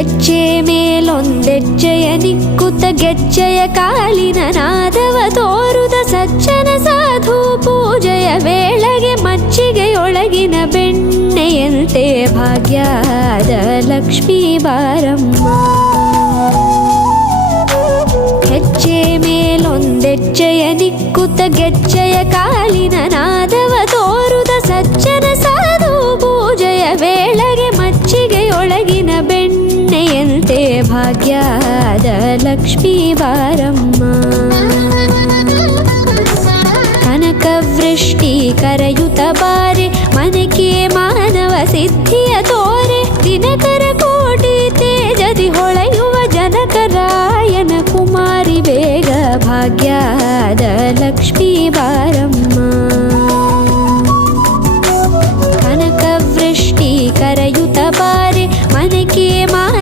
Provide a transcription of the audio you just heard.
ಹೆಜ್ಜೆ ಮೇಲೊಂದೆಜ್ಜೆಯ ನಿಕ್ಕುತ್ತ ಗೆಜ್ಜೆಯ ಕಾಲಿನ ನಾದವ ತೋರುದ ಸಜ್ಜನ ಸಾಧು ಪೂಜೆಯ ವೇಳೆಗೆ ಮಜ್ಜಿಗೆಯೊಳಗಿನ ಬೆಣ್ಣೆಯಂತೆ ಭಾಗ್ಯದ ಲಕ್ಷ್ಮೀ ಬಾರಮ್ಮ. ಹೆಜ್ಜೆ ಮೇಲೊಂದೆಜ್ಜೆಯ ನಿಕ್ಕುತ್ತ ಗೆಜ್ಜೆಯ ಕಾಲಿನ ನಾದವ ತೋರುದ ಸಜ್ಜನ ಸಾಧು ಪೂಜೆಯ ವೇಳೆಗೆ ಮಜ್ಜಿಗೆಯೊಳಗಿನ ಬೆಣ್ಣೆಯಂತೆ ಭಾಗ್ಯದ ಲಕ್ಷ್ಮೀ ಬಾರಮ್ಮ. ಕನಕವೃಷ್ಟಿ ಕರೆಯುತ್ತ ಬಾರೆ ಮನಕೆ ಮಾನವ ಸಿದ್ಧಿಯ ತೋರೆ ದಿನಕರ ಕೋಟಿ ತೇಜದಿ ಹೊಳೆಯುವ ಜನಕರಾಯನ ಕುಮಾರಿ ಬೇಗ ಭಾಗ್ಯದ ಲಕ್ಷ್ಮೀ ಬಾರಮ್ಮ.